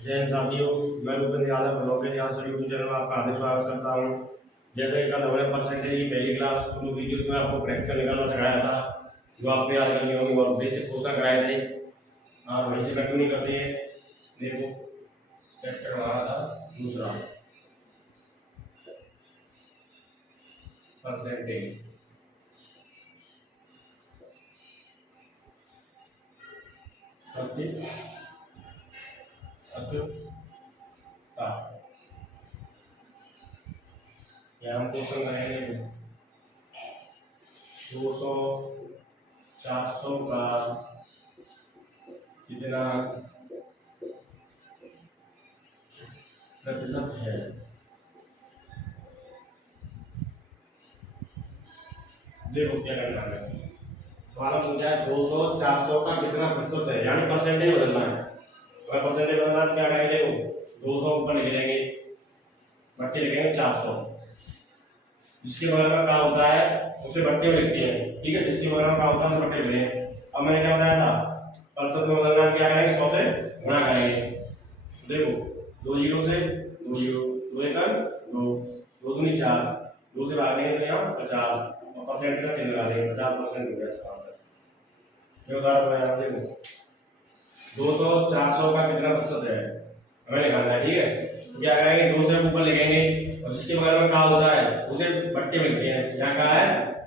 जय हिंद साथियों, मैं भूपेंद्र यादव ब्लॉग के यहाँ से यूट्यूब चैनल में आपका हार्दिक स्वागत करता हूँ। जैसे कि कल हमने परसेंटेज की पहली क्लास शुरू की थी, उसमें आपको फ्रैक्शन निकालना सिखाया था, जो आपको याद करनी होगी। और बेसिक क्वेश्चन कराए थे और वहीं से कंटिन्यू करते हैं। देखो चैप्टर हमारा था दूसरा, परसेंटेज। यहाँ हम क्वेश्चन करेंगे 200 400 का कितना प्रतिशत है। देखो क्या करना है, सवाल में पूछा है 200 400 का कितना प्रतिशत है, यानी परसेंटेज बदलना है। अगर परसेंटेज बदलना है क्या करेंगे, देखो 200 ऊपर लिख लेंगे, बट्टे लिखेंगे 400। जिसके बगल में का होता है उसे बट्टे में लिखते हैं, ठीक है। जिसके बगल में का होता है उसे बट्टे में लिखेंगे। अब मैंने क्या बताया था, प्रतिशत में बदलना क्या करेंगे, 100 से गुणा करेंगे। देखो 2 जीरो से 2 जीरो, 2 एक 2, 2 दूनी 4, 2 से भागेंगे तो यहाँ 50 और परसेंट का चिन्ह लगा देंगे, 50% हो गया इसका आंसर। ये उदाहरण बनाया, देखो 200 400 का कितना प्रतिशत है हमें निकालना है, ठीक है। क्या करेंगे, 2 से ऊपर लिखेंगे और जिसके बगल में का होता है उसे बट्टे में लिखते हैं। यहाँ का है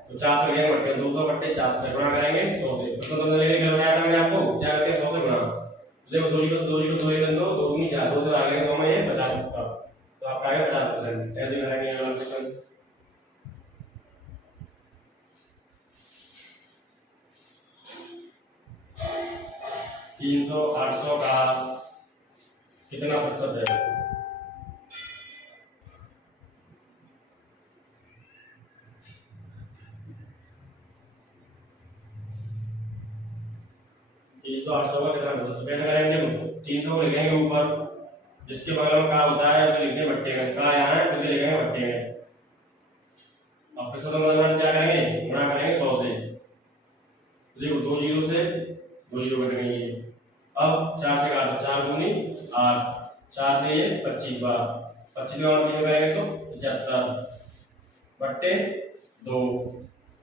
तो 400 लिखेंगे बट्टे, 200 बट्टे 400 से गुणा करेंगे 100 से। तो लेके क्या बताया था मैंने आपको, क्या करके 100 से गुणा। देखो 2 जीरो 2 जीरो 2 एक 2 2 दूनी 4, 2 से आगे 100 में ये 50 होगा, तो आपका आएगा 50%। ऐसे लगाएंगे ये वाला क्वेश्चन। तीन सौ 800 का कितना प्रतिशत है। तीन सौ 800 का कितना प्रतिशत कैसे करेंगे, 300 को लिखेंगे ऊपर, जिसके बगल में का होता है उसे लिखने बट्टे में, का यहाँ है उसे लिखेंगे बट्टे में। अब प्रतिशत में क्या करेंगे, गुणा करेंगे 100 से। देखो 2 जीरो से 2 जीरो कटेंगे। अब 4 से काट, 4 दूनी 8, 4 से ये 25 बार, 25 का मतलब कितने करेंगे तो 75 बट्टे 2।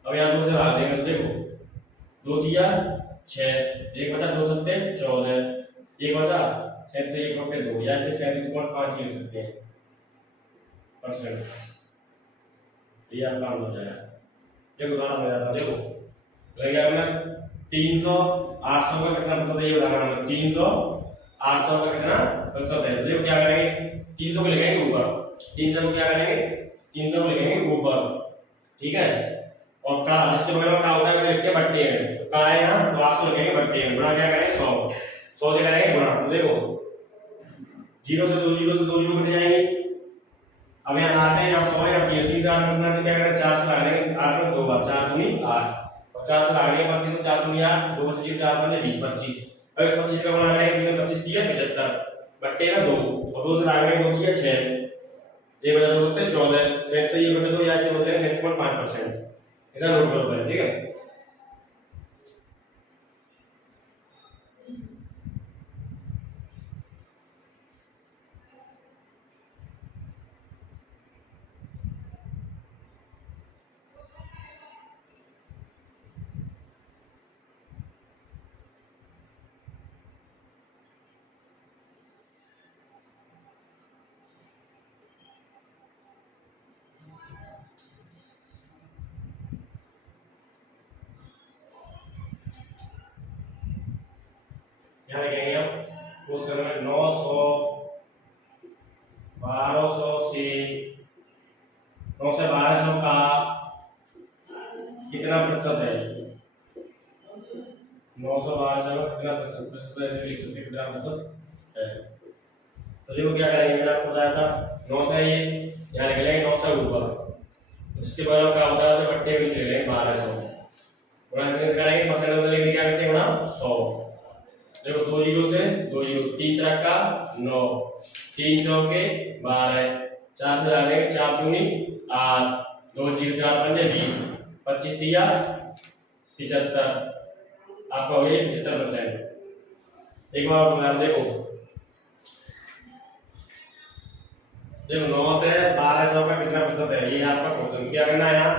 अब यहाँ 2 से भाग देंगे तो देखो 2 दिया 6, एक बचा 2 सत्ते 14, एक बचा 7 से 1 बट्टे 2, या इसे 37.5 लिख सकते हैं परसेंट। ये आपका आंसर हो जाएगा। देखो उदाहरण हो जाता, देखो लगेगा अपना 300 800 का कितना प्रतिशत है, ये बताना है। 300 800 का कितना प्रतिशत है, देखो क्या करेंगे, 300 को लिखेंगे ऊपर, 300 को क्या करेंगे, 300 को लिखेंगे ऊपर, ठीक है। और का जिसके बगल में का होता है वैसे लिख के बट्टे में, तो का है यहाँ तो 800 लिखेंगे बट्टे में, गुणा क्या करेंगे 100, 100 से करेंगे गुणा। तो देखो 0 से 2 जीरो से 2 जीरो कट जाएंगे। अब यहाँ 8 है, यहाँ 100 है, यहाँ 3 4 कटना तो क्या करेंगे 4 से लगा देंगे, 8 में 2 बार 4 दूनी 8, 50 से आगे 25 तो 4 दूनी 8, 2 से 4 बने 20 25। अब इस 25 का गुणा करेंगे, 25 दिया 75 बट्टे ना 2, और 2 से आगे 2 दिया 6, ये बचा 2 होते 14, 6 से ये बटे 2, या ऐसे होते हैं 7.5%। इतना नोट करो पहले, ठीक है। यहाँ लिखेंगे हम क्वेश्चन में 900 1200 से 9 से 1200 का कितना प्रतिशत है। 9 से 1200 का कितना प्रतिशत ऐसे लिख सकते कितना प्रतिशत है। तो देखो क्या करेंगे, मैंने आपको बताया था 9 से ये यहाँ लिख लेंगे 9 से ऊपर, इसके बाद क्या होता है उसे बट्टे में लिख लेंगे 1200, गुणा करेंगे परसेंट में लेके क्या करते हैं गुणा 100। देखो 2 जीरो से 2 जीरो, 3 तरह का 9, 3 चौके 12, 4 से आगे 4 दूनी 8, 2 जीरो 4 पंजे 20, 25 दिया 75, आपका हो गया 75%। एक बार आप देखो देखो 9 से 1200 का कितना प्रतिशत है, ये आपका क्वेश्चन। क्या करना है, यहाँ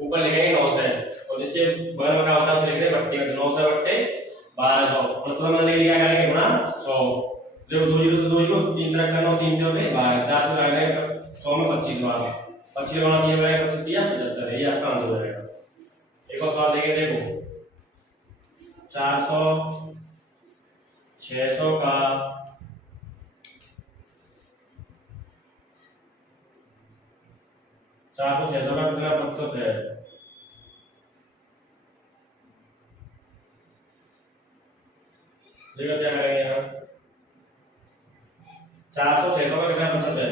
ऊपर लिखेंगे 9 से और जिसके बगल में क्या होता है उसे लिख देंगे बट्टे में। 9 से बट्टे 1200 और उसमें मतलब क्या करेंगे गुणा 100। देखो 2 जीरो से 2 जीरो 3 तरह का 9 3 चौके 12 4 से लगाएंगे 100 में 25 मार 25 गुणा किया गया 25 दिया 75। ये आपका आंसर हो जाएगा। एक और सवाल देखें, देखो 400 600 का 400 600 का कितना प्रतिशत है। देखो क्या करेंगे, यहाँ 400 600 का कितना प्रतिशत है,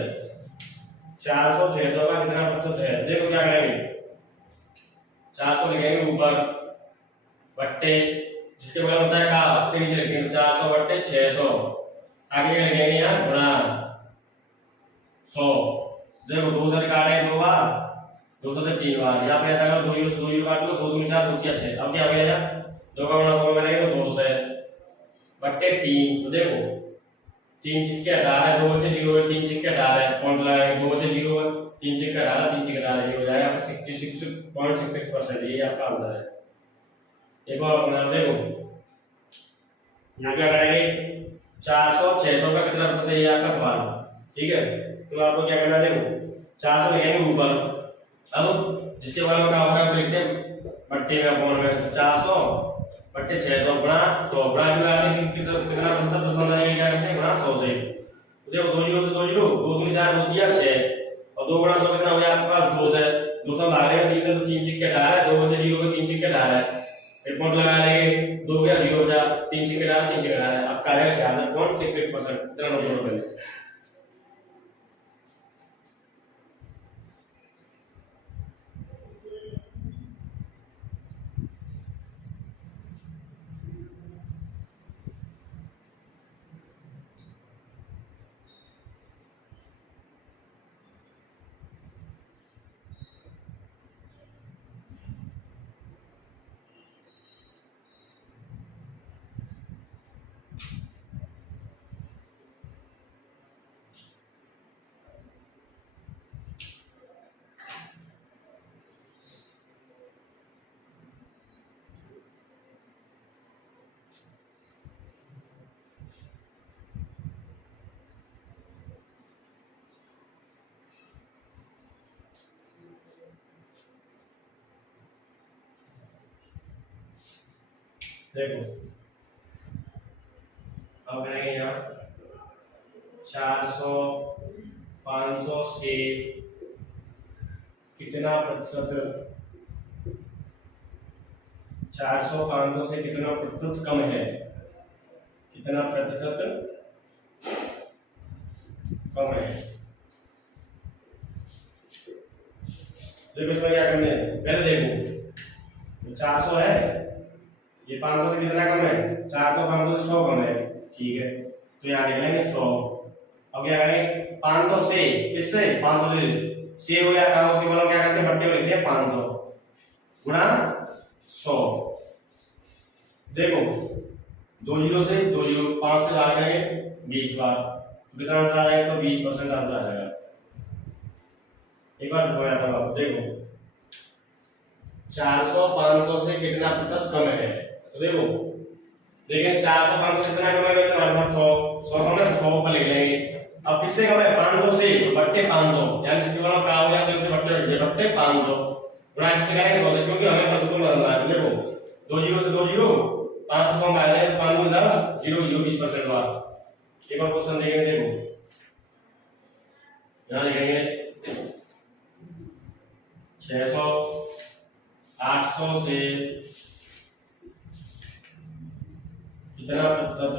400 600 का कितना प्रतिशत है। देखो क्या करेंगे, 400 लिखेंगे ऊपर बट्टे जिसके बगल होता है का से नीचे लिखेंगे 400 बट्टे 600, आगे लिखेंगे यहाँ गुणा 100। देखो 2 से काटेंगे 2 बार, 200 से 3 बार, यहाँ पे अगर 2 जीरो से 2 जीरो काट लो 2 दूनी 4 2 6। अब क्या हो गया, 2 का गुणा 2 करेंगे तो 2 से बट्टे 3। तो देखो 3 चिक्के 18 2 बचे 0 है, 3 चिक्के 18 पॉइंट लगाएंगे 2 बचे 0 है, 3 चिक्के 18 3 चिक्के 18 ये हो जाएगा 66.66%। ये आपका आंसर है। एक और अपना देखो यहाँ क्या करेंगे, 400 600 का कितना प्रतिशत है, ये आपका सवाल। ठीक है, तो आपको क्या करना है, देखो 400 लिखेंगे ऊपर, अब जिसके बारे में क्या होगा है लिखते हैं बट्टे में अपॉन में 400 बट्टे 600 गुणा 100 गुणा कितना प्रतिशत प्रतिशत है, क्या करते हैं गुणा 100 से। तो देखो 2 जीरो से 2 जीरो 2 दूनी 4 2 दिया 6 और 2 गुणा 100 कितना हो गया आपके पास 2 से 200 भाग लेंगे 3 से तो 3 चिक्के 18 2 बचे 0 के 3 चिक्के 18 फिर पॉइंट लगा लेंगे 2 गया 0 हो जा 3 चिक्के 18 3 चिक्के 18 आपका आएगा 66.66%। इतना नोट करो पहले। देखो अब करेंगे यहाँ 400 500 से कितना प्रतिशत, 400 500 से कितना प्रतिशत कम है, कितना प्रतिशत कम है। देखो इसमें क्या करना है, पहले देखो 400 है, ये 500 से कितना कम है, 400 500 से 100 कम है। ठीक है, तो यहाँ लिख लेंगे 100। अब क्या करेंगे 500 से किससे 500 से हो गया काम, उसके बाद क्या करते हैं बट्टे में लिखते हैं 500 गुणा 100। देखो 2 जीरो से 2 जीरो 5 से भाग करेंगे 20 बार, कितना आंसर आ जाएगा, तो 20% आंसर आ जाएगा। एक बार समझ आता हूँ आपको, देखो 400 500 से कितना प्रतिशत कम है। तो देखो देखें 400 500 से कितना कम है, वैसे हमारे पास 100 कम है, 100 पर लिख लेंगे। अब किससे कम है, 500 से बट्टे 500, यानी जिसके बारे में कहा हो गया से बट्टे 500 गुणा किससे करेंगे 100 से, क्योंकि हमें प्रतिशत में बदलना है। देखो 2 जीरो से 2 जीरो 5 से 100 आ जाएगा 5 में 10 0 0 20% बार। एक और क्वेश्चन देखेंगे, देखो यहाँ लिखेंगे 600 800 से कितना प्रतिशत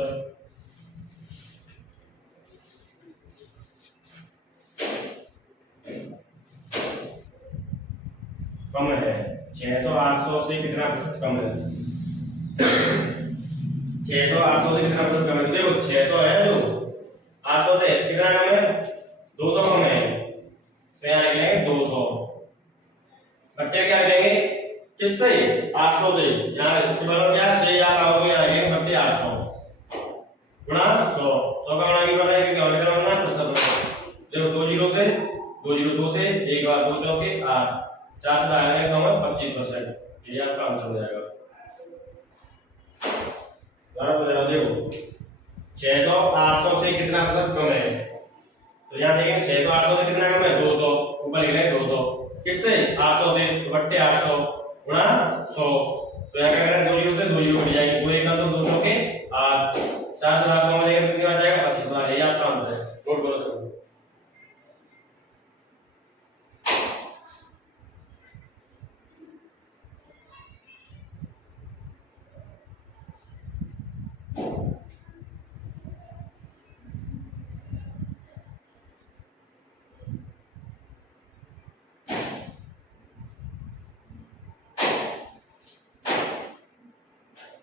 कम है, 600 800 से कितना प्रतिशत कम है, 600 800 से कितना प्रतिशत कम है। देखो 600 है जो 800 से कितना कम है, 200 कम है, तो यहाँ लिख लेंगे 200 बट्टे क्या लेंगे किससे 800 से, यहाँ इसके बाद क्या से या का हो गया है बट्टे 800 गुणा 100 100 का गुणा क्यों कर रहे हैं, क्योंकि हमें करना है प्रतिशत। देखो 2 जीरो से, दो जीरो दो से, एक बार दो चौके 8, 4 से आएगा इसका मतलब 25%। ये आपका आंसर हो जाएगा। जरा देखो 600 800 से कितना प्रतिशत कम है, तो यहाँ देखेंगे 600 800 से कितना कम है 200, ऊपर लिख रहे हैं 200, किससे 800 से, तो बट्टे 800 गुणा 100, तो यहाँ क्या करें 2 जीरो से 2 जीरो कट जाएंगे, पूरे का तो 2 चौके 8, 4 से 700 में लेकर कितना आ जाएगा 25। ये आपका आंसर है, नोट करो।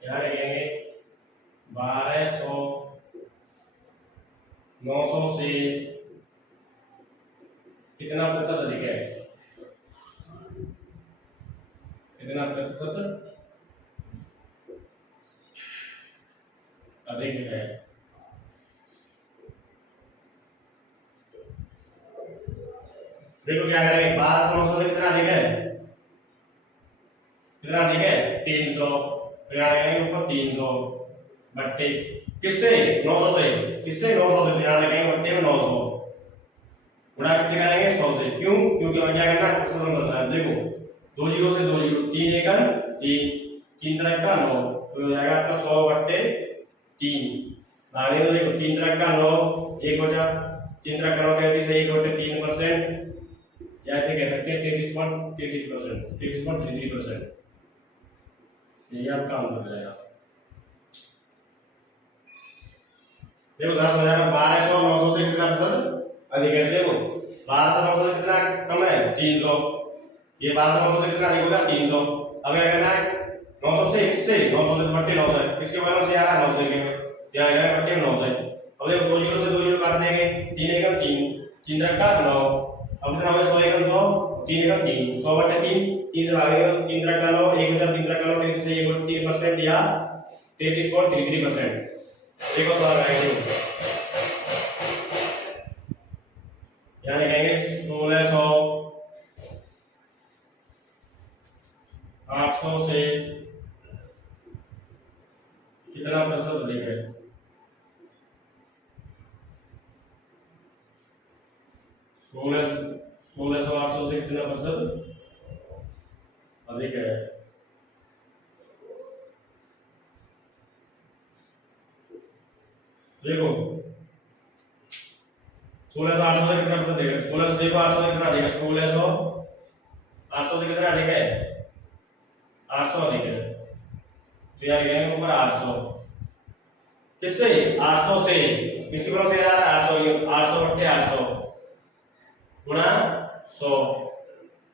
यहाँ लिखेंगे 1200 900 से कितना प्रतिशत अधिक है, कितना प्रतिशत अधिक है। देखो क्या करेंगे 1200 900 से कितना अधिक है, कितना अधिक है 300, तो यहाँ लिखेंगे ऊपर 300 बट्टे किससे 900 से, किससे 900 से, यहाँ लिखेंगे बट्टे में 900 गुणा किससे करेंगे 100 से, क्यों, क्योंकि हमें क्या करना है प्रतिशत करना है। देखो 2 जीरो से 2 जीरो, 3 एकड़ 3, 3 तरह का 9, तो हो जाएगा आपका 100 बट्टे 3, आगे में देखो 3 तरह का 9 एक बचा, 3 तरह का 9 33 है 1 बट्टे 3%, या ऐसे कह सकते हैं 33.33%, 33.33%। ये आपका आंसर हो जाएगा। देखो 10,000 1200 900 से कितना प्रतिशत अधिक है, देखो 1200 900 से कितना कम है 300, ये 1200 900 से कितना अधिक होगा 300। अब क्या करना है 900 से किससे 900 से बट्टे 900 है, किसके बराबर से आ रहा है 900 के, यहाँ आएगा बट्टे 900। अब देखो 2 जीरो से 2 जीरो काट देंगे, 3 एकम 3, 3 तरह का 9, अब कितना होगा 100 एकम 100, 3 एकम 3, 100 बट्टे 3, 3 से भागे 3 तरह का 9, 1 बचा 3 तरह का 9, 33 से 1 बट्टे 3% या 33.33%। देखो सवाल आएंगे यहाँ लिखेंगे 1600 800 से कितना प्रतिशत अधिक है, 1600 800 से कितना प्रतिशत अधिक है। देखो 1600 800 से कितना प्रतिशत अधिक है, 1600 से 800 से कितना अधिक है, 1600 800 से कितना अधिक है 800 अधिक है, तो यहाँ लिखेंगे ऊपर 800, किससे 800 से, किसकी तरफ से आ रहा है 800, 800 बट्टे 800 गुणा 100,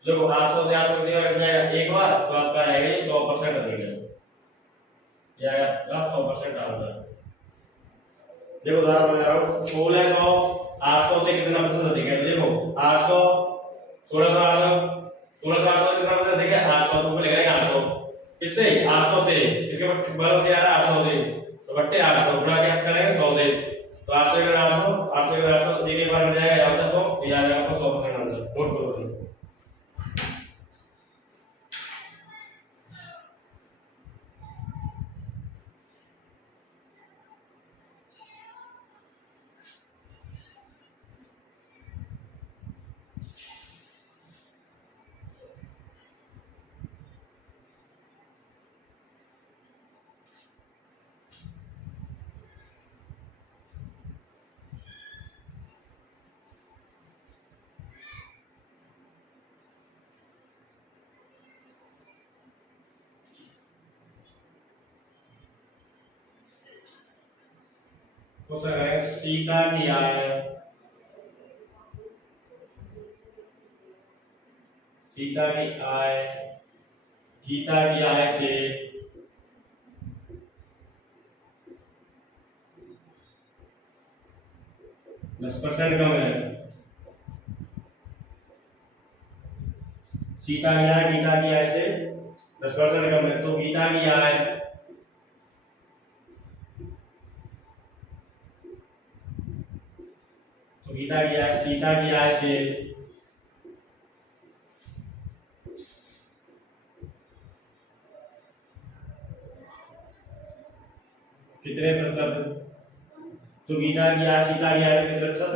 देखो 800 से 800 कितना कट जाएगा एक बार, तो आपका आएगा ये 100% अधिक है, ये आएगा 100% आंसर। देखो उदाहरण बता रहा हूँ 1600 800 से कितना प्रतिशत अधिक है, देखो 800 1600 800 से कितना प्रतिशत अधिक है 800, तो ऊपर लिखेंगे 800, किससे 800 से, इसके बगल से आ रहा है 800 से, तो बट्टे 800 गुणा क्या करेंगे 100 से, तो 800 गुणा 800 800 गुणा 800 एक बार मिल जाएगा, यहाँ 100 ये आ जाएगा आपको 100% आंसर। नोट करो। क्वेश्चन है सीता की आय, सीता की आय गीता की आय से 10% कम है, सीता की आय गीता की आय से 10% कम है, तो गीता की आय गीता की आय सीता की आय से कितने प्रतिशत, तो गीता की आय सीता की आय से कितने प्रतिशत,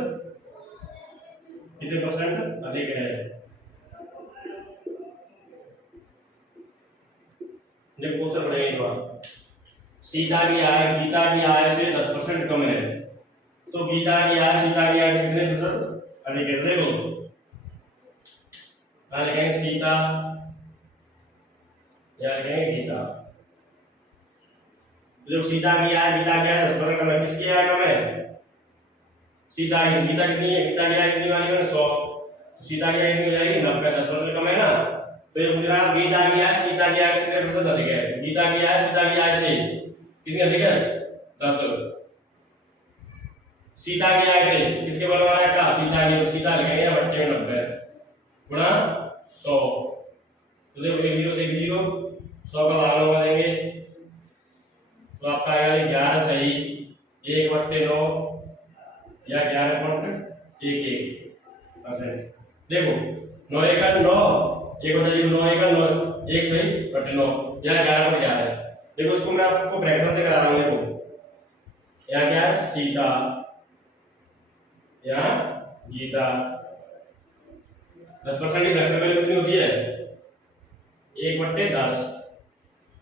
कितने परसेंट अधिक है। देखो क्वेश्चन पढ़ेंगे एक बार। सीता की आय गीता की आय से 10% कम है, तो गीता की आय सीता की आय से कितने प्रतिशत अधिक है। देखो क्या लिखेंगे, सीता या लिखेंगे गीता। जो सीता की आय गीता की आय 10% कम है, किसकी आय कम है, सीता की। गीता कितनी है, गीता की आय कितनी वाली है 100, तो सीता की आय कितनी हो जाएगी 90, 10% कम है ना। तो ये पूछ रहा है गीता की आय सीता की आय से कितने प्रतिशत अधिक है। गीता की आय सीता की आय से कितनी अधिक है 10, सीता की आय से किसके बराबर है का, सीता की। तो सीता लिखेंगे बट्टे में 90 गुणा 100, तो देखो 1 0 से 1 0, 100 का भाग लगा देंगे तो आपका आएगा 11 सही 1/9 या 11.11%। देखो 9 एकड़ 9 1 बटा 0 9 एकड़ 9 1 सही बटे 9 या 11.11। देखो इसको मैं आपको फ्रैक्शन से करा रहा हूँ। देखो यहाँ क्या है, सीता यहाँ गीता। 10% की फ्रैक्शन वैल्यू कितनी होती है 1/10।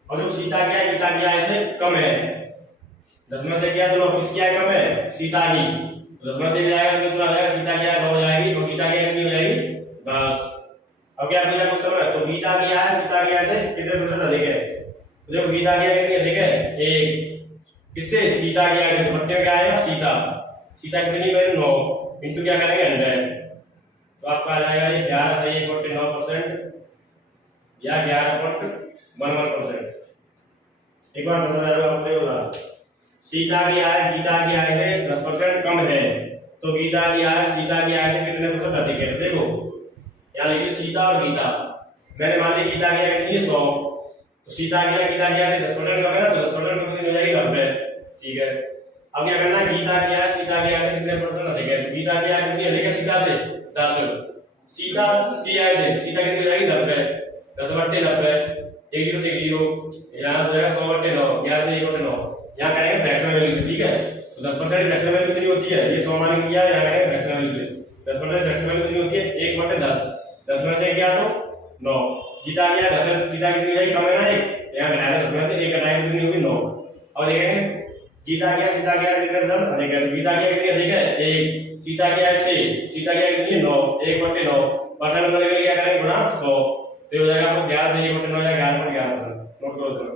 और जो सीता क्या है गीता की आय से कम है, 10 में से क्या, दोनों किसकी आय कम है, सीता की। 10 में से जाएगा तो कितना आ जाएगा, सीता की आय 9 हो जाएगी, तो गीता की आय कितनी हो जाएगी 10। अब क्या पूछा क्वेश्चन में, तो गीता की आय सीता की आय से कितने प्रतिशत अधिक है। तो देखो गीता की आय कितनी अधिक है 1, किससे, सीता की आय से। बट्टे में क्या आएगा, सीता, सीता कितनी है 9 इंटू क्या करेंगे 100, तो आपका आ जाएगा ये 11 से 1/9% या 11.11%। एक बार आपको देखो, सीता की आय गीता की आय से 10% कम है, तो गीता की आय सीता की आय से कितने प्रतिशत अधिक है। देखो यहाँ लिखिए सीता और गीता। मैंने मान ली गीता की आय कितनी है 100, तो सीता की आय गीता की आय से 10% कम है ना, तो 10% कम कितनी हो जाएगी 90। ठीक है, अब क्या करना है, गीता की आय सीता की आय से कितने परसेंट अधिक है। तो गीता की आय कितनी अधिक है सीता से 10, सीता की आय से सीता कितनी हो जाएगी 90, 10/90 1 0 से 1 0, यहाँ हो जाएगा 100/9 11 से 1/9। यहाँ करेंगे फ्रैक्शन वैल्यू से। ठीक है, तो 10% फ्रैक्शन वैल्यू कितनी होती है, ये 100 मान लिया, यहाँ करेंगे फ्रैक्शन वैल्यू से। 10% फ्रैक्शन वैल्यू कितनी होती है 1/10, 10 में से क्या तो 9। गीता की आय 10 सीता कितनी हो जाएगी कम है ना 1, यहाँ घटाएंगे 10 में से 1 घटाएंगे कितनी होगी 9। अब देखेंगे गीता की आय सीता की आय कितने प्रतिशत अधिक है। तो गीता की आय कितनी अधिक है 1, सीता की आय से सीता की आय कितनी 9 1/9 परसेंट बदलने के लिए क्या करेंगे गुणा 100, तो हो जाएगा आपको 11 से 1/9 या 11.11%। नोट करो जरा।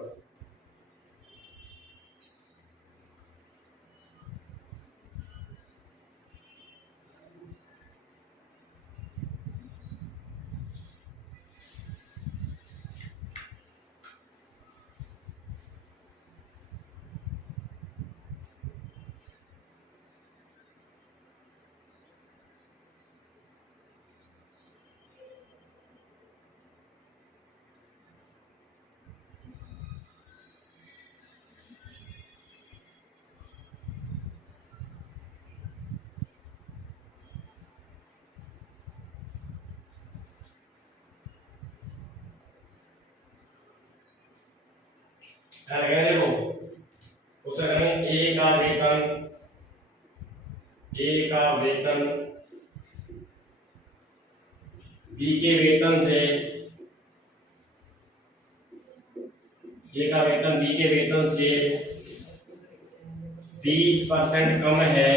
देखो उससे करेंगे ए का वेतन बी के वेतन से, ए का वेतन बी के वेतन से 20% कम है,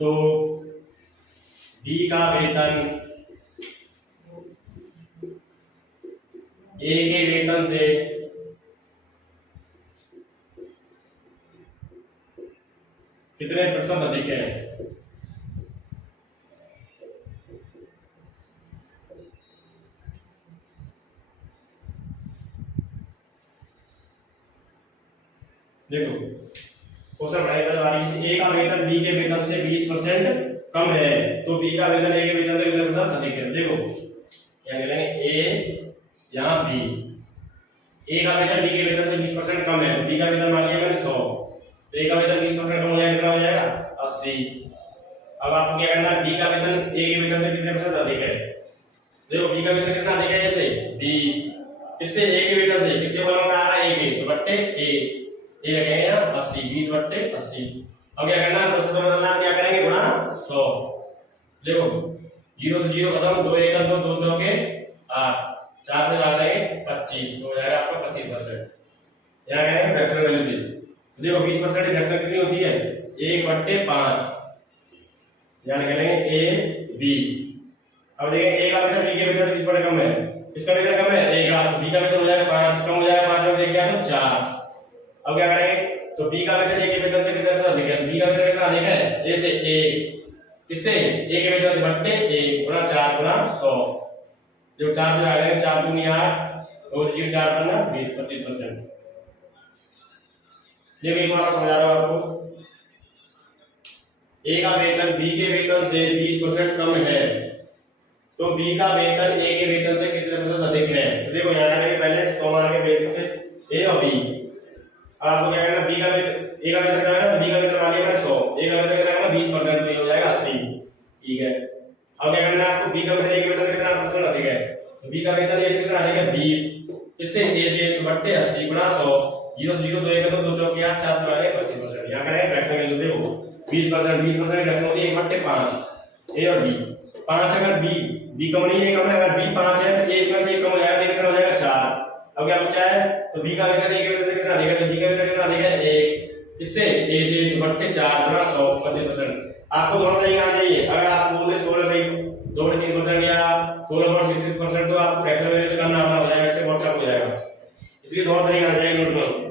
तो बी का वेतन ए के वेतन से कितने प्रतिशत अधिक है। देखो क्वेश्चन बढ़ाएगा, ए का वेतन बी के वेतन से 20% कम है, तो बी का वेतन ए के वेतन से कितने प्रतिशत अधिक है। देखो क्या करेंगे ए यहाँ बी, ए का वेतन बी के वेतन से 20% कम है, बी का वेतन मान लिया मैंने 100, तो ए का वेतन 20% कम हो जाएगा, कितना हो जाएगा 80। अब आपको क्या करना है, बी का वेतन ए के वेतन से कितने प्रतिशत अधिक है। देखो बी का वेतन कितना अधिक है, जैसे 20, किससे, ए के वेतन से, किसके बराबर आ रहा है, ए के, तो बट्टे ए लगेंगे यहाँ 80, 20 बट्टे 80। अब क्या करना है, प्रतिशत में बदलना, क्या करेंगे, गुणा 100। देखो 0 से 0 खत्म, 2 1 2 2 चौके 8, 4 से भाग देंगे 25, तो हो जाएगा आपका 25%। यहाँ करेंगे फ्रैक्शनल वैल्यू से, देखो 20% फ्रैक्शन कितनी होती है, 1/5, यानी करेंगे ए बी। अब देखें ए का वेतन बी के वेतन से 20% कम है, इसका वेतन कम है, ए का, तो बी का वेतन हो जाएगा 5, कम हो जाएगा 5 में से क्या है 4। अब क्या करेंगे, तो बी का वेतन ए के वेतन से कितना अधिक है, बी का वेतन कितना अधिक है, ए से ए, किससे, ए के वेतन से बट्टे ए, गुणा 4 गुणा 100। जो 4 से आ रहे हैं, 4 दूनी 8 और 4 करना 20, 25%। देखो एक बार समझा रहा हूं आपको, ए का वेतन बी के वेतन से 20% कम है, तो बी का वेतन ए के वेतन से कितने प्रतिशत अधिक है। तो देखो यहाँ करेंगे पहले फॉर्मूला के बेसिस से ए और बी। अब आपको क्या करना, बी का वेतन, ए का वेतन क्या है, बी का वेतन मान लिया मैंने 100, ए का वेतन कितना है 20%, तो हो जाएगा 80, ठीक है। अब क्या करना है आपको, बी का वेतन ए के वेतन कितना प्रतिशत अधिक है, तो बी का वेतन ए से कितना अधिक है 20, इससे ए से बट्टे 80 गुणा 100, 0 से 0 2 1 2 चौके 8, 4 से भागे 25%। यहाँ करेंगे फ्रैक्शन वैल्यू, देखो 20% फ्रैक्शन होती है 1/5, ए और बी 5, अगर बी कम नहीं है, कम है, अगर बी 5 है तो ए में से कम हो जाएगा, कितना हो जाएगा 4। अब क्या बचा है, तो बी का वेतन ए के वेतन कितना अधिक है, तो बी का वेतन कितना अधिक है 1, इससे ए से बट्टे 4 गुणा 100, 25%। आपको दोनों तरीके आ जाइए, अगर आप बोल दे 16 सही 2.3% या 16.66%, तो आप फ्रैक्शन वैल्यू से करना आसान हो जाएगा, इससे बहुत कम हो जाएगा, इसलिए दोनों तरीके आ जाएंगे नोट करो।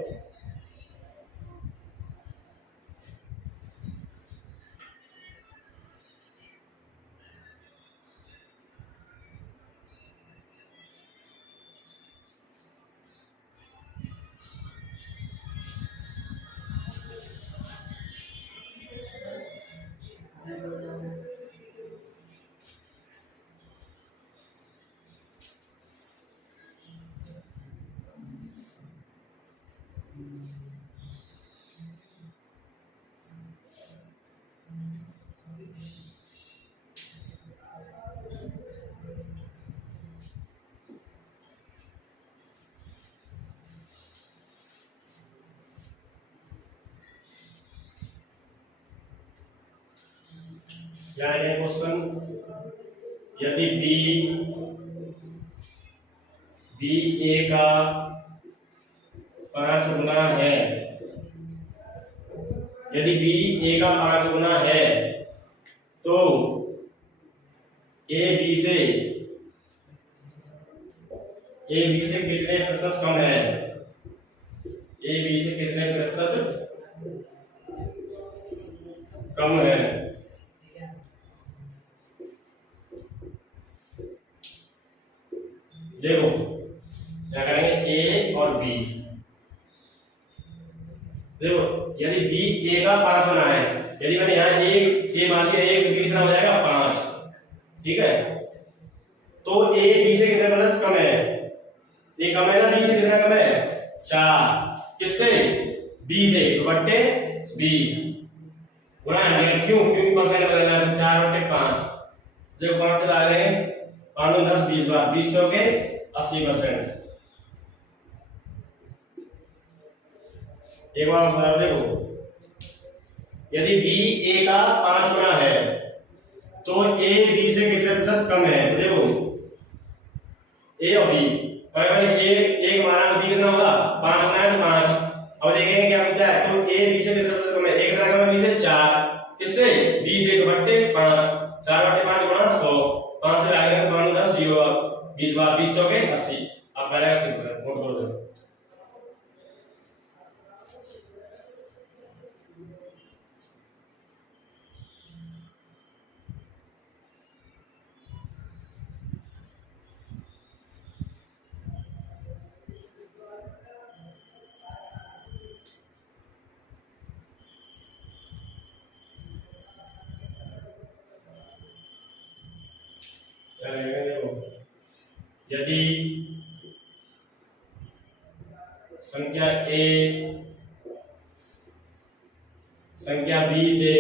यहाँ है क्वेश्चन, यदि बी ए का 5 गुना है, यदि बी ए का 5 गुना है, तो ए बी से कितने प्रतिशत कम है, ए बी से कितने प्रतिशत कम है। देखो क्या करेंगे, ए और बी, देखो यदि बी ए का 5 गुना है, यदि मैंने यहाँ ए मान लिया, ए बी कितना हो जाएगा 5, ठीक है, तो ए बी से कितने प्रतिशत कम है, ए कम है ना, बी से कितना कम है 4, किससे, बी से, तो बट्टे बी गुणा 100, क्यों, क्योंकि परसेंट बदलना है, 4/5, देखो 5 से आ रहे हैं 5 में 10 20 बार, 20 चौके 80%। एक बार बता, देखो यदि बी ए का 5 गुना है, तो ए बी से कितने प्रतिशत कम है। तो देखो ए और बी, अगर मैंने ए एक माना तो बी कितना होगा 5 गुना है तो 5। अब देखेंगे क्या बचा है, तो ए बी से कितने प्रतिशत कम है, एक कितना कम है, बी से 4, किससे, बी से, तो बट्टे 5, 4/5 गुणा 100, 5 से आगे 5 10 0, 20 बार, 20 चौके 80। आप पहले नोट करो दो। यदि संख्या ए संख्या बी से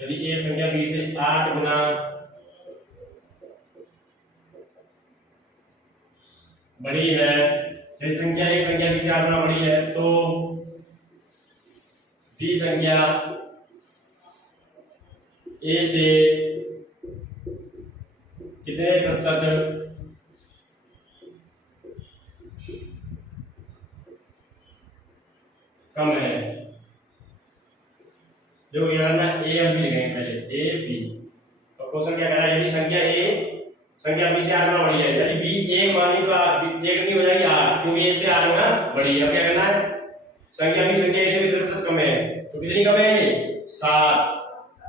यदि ए संख्या बी से 8 गुना बड़ी है, यदि संख्या एक संख्या बी से 8 गुना बड़ी है तो बी संख्या ए से कितने प्रतिशत कम है। जो यार ना ए और बी लिखेंगे पहले ए बी। तो क्वेश्चन क्या कह रहा है, यदि संख्या ए संख्या बी से 8 गुना बड़ी है, यदि बी एक मानी तो एक नहीं हो जाएगी 8, क्योंकि ए से 8 गुना बड़ी है। अब क्या करना है, संख्या बी संख्या ए से भी 3% कम है, तो कितनी कम है 7।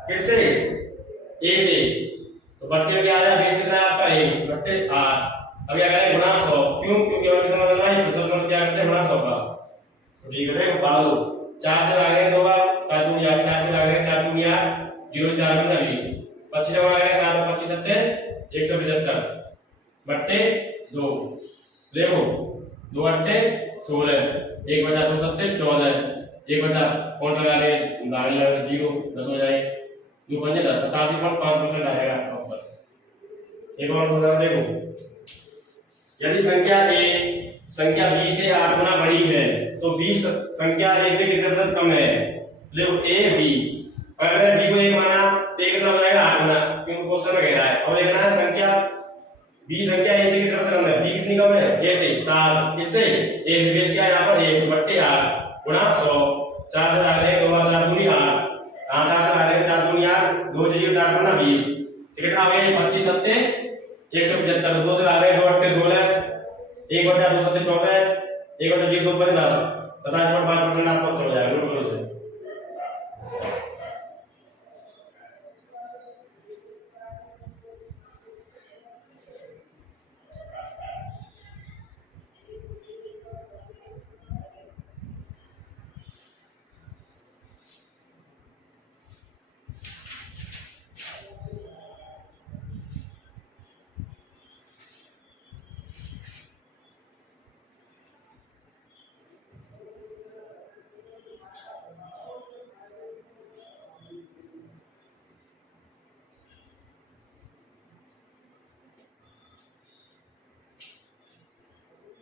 किससे ए से, तो बट्टे क्या आ रहा है, बेस कितना है आपका ए बट्टे 8। अब क्या करें गुणा 100, क्यों, क्योंकि हमें समझना है प्रतिशत में क्या करते हैं गुणा 100 का। तो ठीक है बालो 4 से भाग रहे 2 बार 4 दूनी 8, 4 से भाग रहे 4 दूनी 8, 0 4 गुना 20, 25 से भाग रहे 7 और 25 सत्ते 175 बट्टे 2। देखो 2 अट्टे 16, 1 बचा 2 सत्ते 14, 1 बचा कौन लगा ले गाड़ी लगा 0 10 हो जाए, 2 पंजे 10, 87.5% आएगा आपका ऊपर। एक और उदाहरण देखो, यदि संख्या ए संख्या बी से 8 गुना बड़ी है तो बी संख्या ए से कितने प्रतिशत कम है। देखो ए बी, अगर बी को 1 माना तो ए कितना हो जाएगा 8 गुना, क्योंकि क्वेश्चन में कह रहा है। और देखना है संख्या बी संख्या ए से कितने प्रतिशत कम है, बी कितनी कम है ए से 7, इससे ए से बेस क्या है यहाँ पर 1 बट्टे 8 गुणा 100, 4 से भाग रहे 2 बार 4 दूनी 8, 4 से भाग रहे 4 दूनी 8, 2 जीरो 4 गुना 20, कितना हो गया 25 सत्ते 175, 2 से भाग रहे 2 अट्टे 16, 1 बटा 2 सत्ते 14, 1 बटा 0 2 पर 10, 50.5% आपका उत्तर हो जाएगा। नोट करो इसे।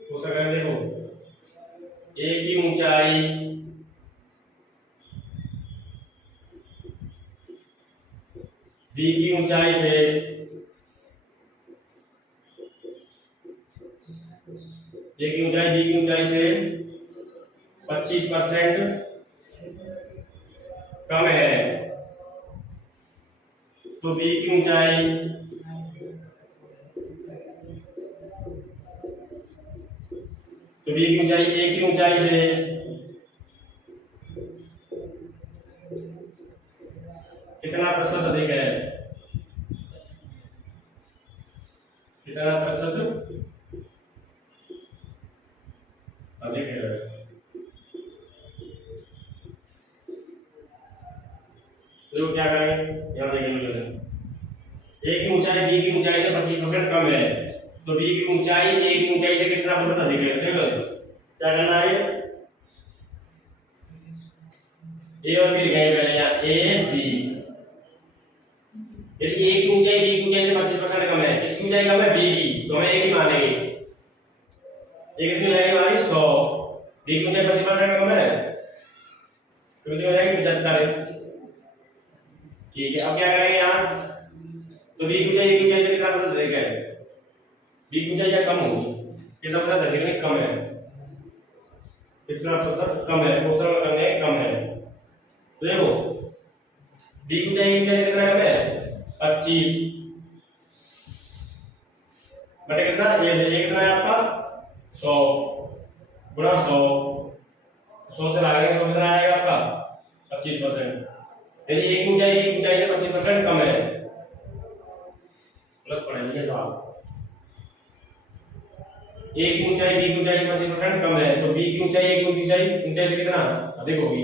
हो सकता है देखो ए की ऊंचाई बी की ऊंचाई से ए की ऊंचाई बी की ऊंचाई से 25% कम है, तो बी की ऊंचाई ए की ऊंचाई से कितना प्रतिशत अधिक है, कितना प्रतिशत अधिक है। तो क्या करेंगे, यहां देखेंगे ए की ऊंचाई बी की ऊंचाई से 25% कम है, तो बी की ऊंचाई ए की ऊंचाई से कितना प्रतिशत अधिक है। देखो क्या करना है, ए और बी लिखेंगे पहले यहाँ ए बी। यदि ए की ऊंचाई बी की ऊंचाई से 25% कम है, किसकी ऊंचाई कम है बी की, तो हमें ए की मानेंगे। ए कितनी लगेगी हमारी 100, बी की ऊंचाई 25% कम है तो कितनी हो जाएगी 75। ठीक है, अब क्या करेंगे यहाँ, तो बी की ऊंचाई ए की ऊंचाई से कितना प्रतिशत अधिक है, बी की ऊंचाई कम होगी, कितना प्रतिशत अधिक है, कम है, कितना प्रतिशत कम है, क्वेश्चन करने कम है। तो देखो डी की ऊंचाई कितना कम है 25 बटे कितना ए से, ए कितना है आपका 100 गुणा 100, 100 से भागेंगे 100 कितना आएगा आपका 25%। यदि ए की ऊंचाई से 25% कम है, गलत पढ़ेंगे जवाब, ए की ऊंचाई बी की ऊंचाई से 25% कम है, तो बी की ऊंचाई ए की ऊंचाई से कितना अधिक होगी।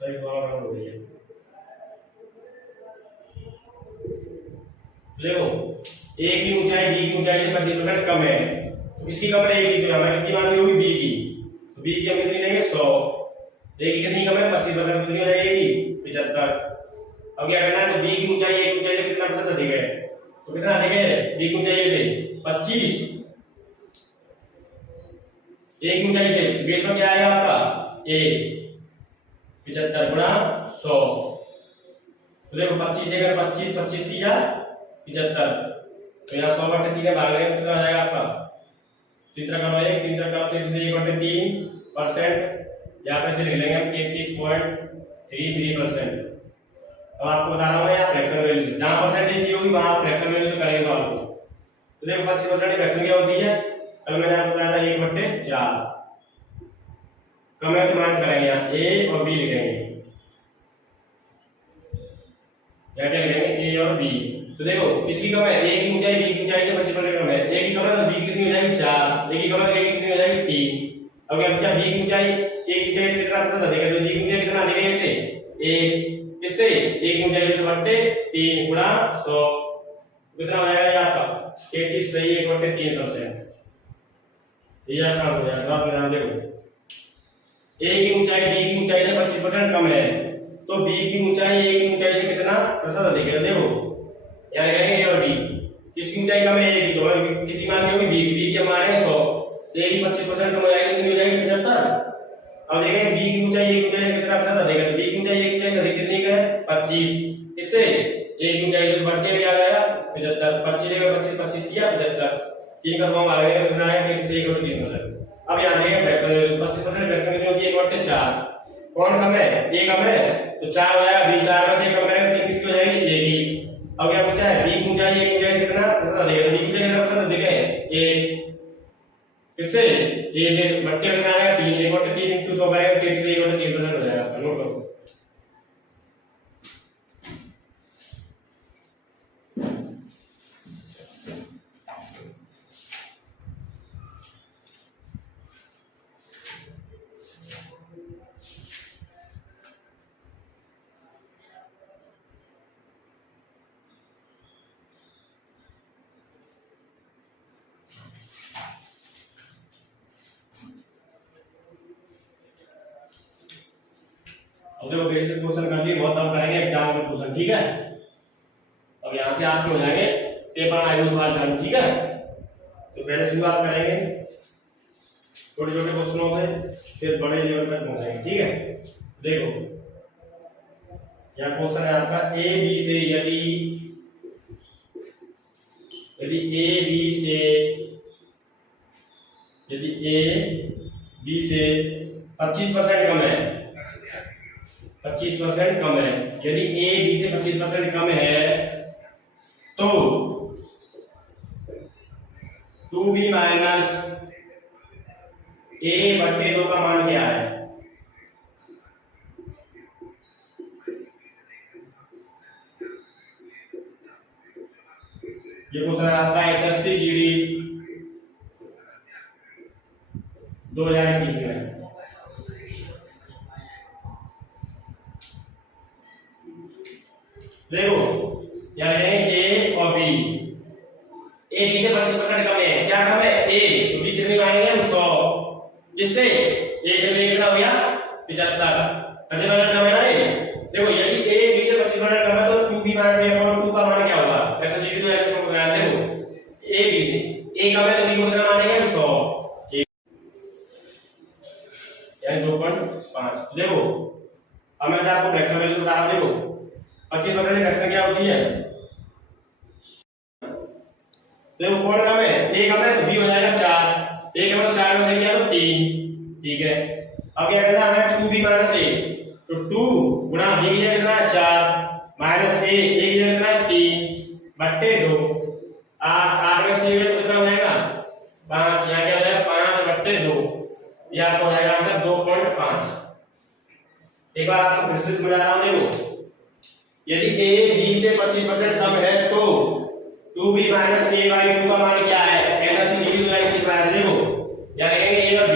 सही सवाल हो गई है। देखो ए की ऊंचाई बी की ऊंचाई से 25% कम है, तो किसकी कम है? ए की। तो हमें किसकी मालूम होगी? बी की। तो बी की हम कितनी लेंगे? 100। ए की कितनी कम है? 25%। कितनी हो जाएगी? 75। अब क्या करना है? तो बी की ऊंचाई ए की ऊंचाई से कितना प्रतिशत अधिक है? तो कितना अधिक है? बी की ऊंचाई से 25, ए की ऊंचाई से। बेस में क्या आएगा आपका? ए 75 गुणा 100। तो देखो 25 अगर 25 25 किया 75, तो यहाँ 100/3 भाग लेंगे कितना आ जाएगा आपका? 3 का 1 3 का 3 से 1/3%। यहाँ पे से लिख लेंगे हम 33.33%। अब आपको बता रहा हूँ यहाँ फ्रैक्शन वैल्यू, जहाँ परसेंटेज दी होगी वहाँ फ्रैक्शन वैल्यू से करेंगे सॉल्व को। तो देखो 25% फ्रैक्शन क्या होती है? कल मैंने आपको बताया था 1/4। कम है तो माइनस करेंगे, यहाँ ए और बी लिखेंगे, क्या लिखेंगे? ए और बी। तो देखो किसकी कम है? ए की ऊंचाई बी की ऊंचाई से 25% कम है। ए की कम है तो बी कितनी हो जाएगी? 4। ए की कम है ए की कितनी हो जाएगी? 3। अब क्या बचा? बी की ऊंचाई ए की ऊंचाई से कितना प्रतिशत अधिक है? तो बी की ऊंचाई कितना अधिक है? इससे ए किससे? ए की ऊंचाई से बटे 3 गुणा 100। कितना हो जाएगा ये आपका? 33 सही 1/3%। ये आपका हो जाएगा। आप ध्यान देखो ए की ऊंचाई बी की ऊंचाई से 25% कम है, तो बी की ऊंचाई ए की ऊंचाई से कितना प्रतिशत अधिक है? देखो यहाँ लिखेंगे ए और बी। किसकी ऊंचाई कम है? ए की। तो किसी मान में होगी बी की। बी की हम मानेंगे 100, तो ए की 25% कम हो जाएगी, कितनी हो जाएगी? 75। अब देखेंगे बी की ऊंचाई ए की ऊंचाई से कितना प्रतिशत अधिक है? तो बी की ऊंचाई ए की ऊंचाई से अधिक कितनी है? 25। इससे ए की ऊंचाई से बढ़ के क्या आ जाएगा? 75। 25 लेकर 25 25 दिया 75। 3 का 100 आ गया, कितना आया? 33.3%। अब यहाँ देखेंगे फ्रैक्शन वैल्यू 25% फ्रैक्शन कितनी होती है? 1/4। कौन कम है? ए कम है, तो 4 हो जाएगा। बी 4 में से कम करेंगे तो किसकी हो जाएगी? ए की। अब क्या पूछा है? बी की ऊंचाई ए की ऊंचाई से कितना प्रतिशत अधिक है? बी की ऊंचाई कितना प्रतिशत अधिक है? ए। किससे? ए से बट्टे में आएगा 3 1/3 × 100 करेंगे तो 33 1/3% हो जाएगा। नोट करो। अब देखो बेसिक क्वेश्चन कर लिए, बहुत कम करेंगे एग्जाम के क्वेश्चन, ठीक है? अब यहाँ से आपके हो जाएंगे पेपर आयु सवाल चालू, ठीक है? तो पहले शुरुआत करेंगे छोटे छोटे क्वेश्चनों से, फिर बड़े लेवल तक पहुंचेंगे, ठीक है? देखो यहाँ क्वेश्चन है आपका ए बी से यदि ए बी से 25% कम है, 25% कम है, यदि ए बी से 25% कम है तो 2b माइनस a/2 का मान क्या है? ये क्वेश्चन आपका एसएससी जीडी 2021 में। देखो यहाँ ए और बी, ए बी से 25% कम है, क्या कम है? ए, तो बी कितनी मानेंगे हम? 100। किससे? ए से बी कितना हो गया? 75। 25% कम है ना ये। देखो यदि ए बी से 25% कम है तो 2b माइनस a/2 का मान क्या होगा? ऐसा जीडी तो एक्स को ध्यान देखो, ए बी से ए कम है तो बी को कितना मानेंगे हम? 100, यानी 2.5। देखो अब मैं आपको फ्रैक्शन वैल्यू बता रहा हूं। देखो 25% फ्रैक्शन क्या होती है? देखो कौन कम है? ए कम है तो बी हो जाएगा 4। ए कम है तो 4 में से क्या? तो 3, ठीक है? अब क्या करना है? 2b माइनस a, तो 2 गुणा b की जगह कितना है? 4 माइनस a की जगह कितना है? 3/2। 8 में से तो कितना हो जाएगा? 5। यहाँ क्या हो जाएगा? 5/2। ये आपको हो जाएगा आंसर 2.5। एक बार आपको फिर से समझा रहा हूं। देखो यदि a b से 25% कम है तो 2b माइनस a/2 का मान क्या है? ऐसा सी डी लाइन की बात। देखो यहाँ लिखेंगे a और b,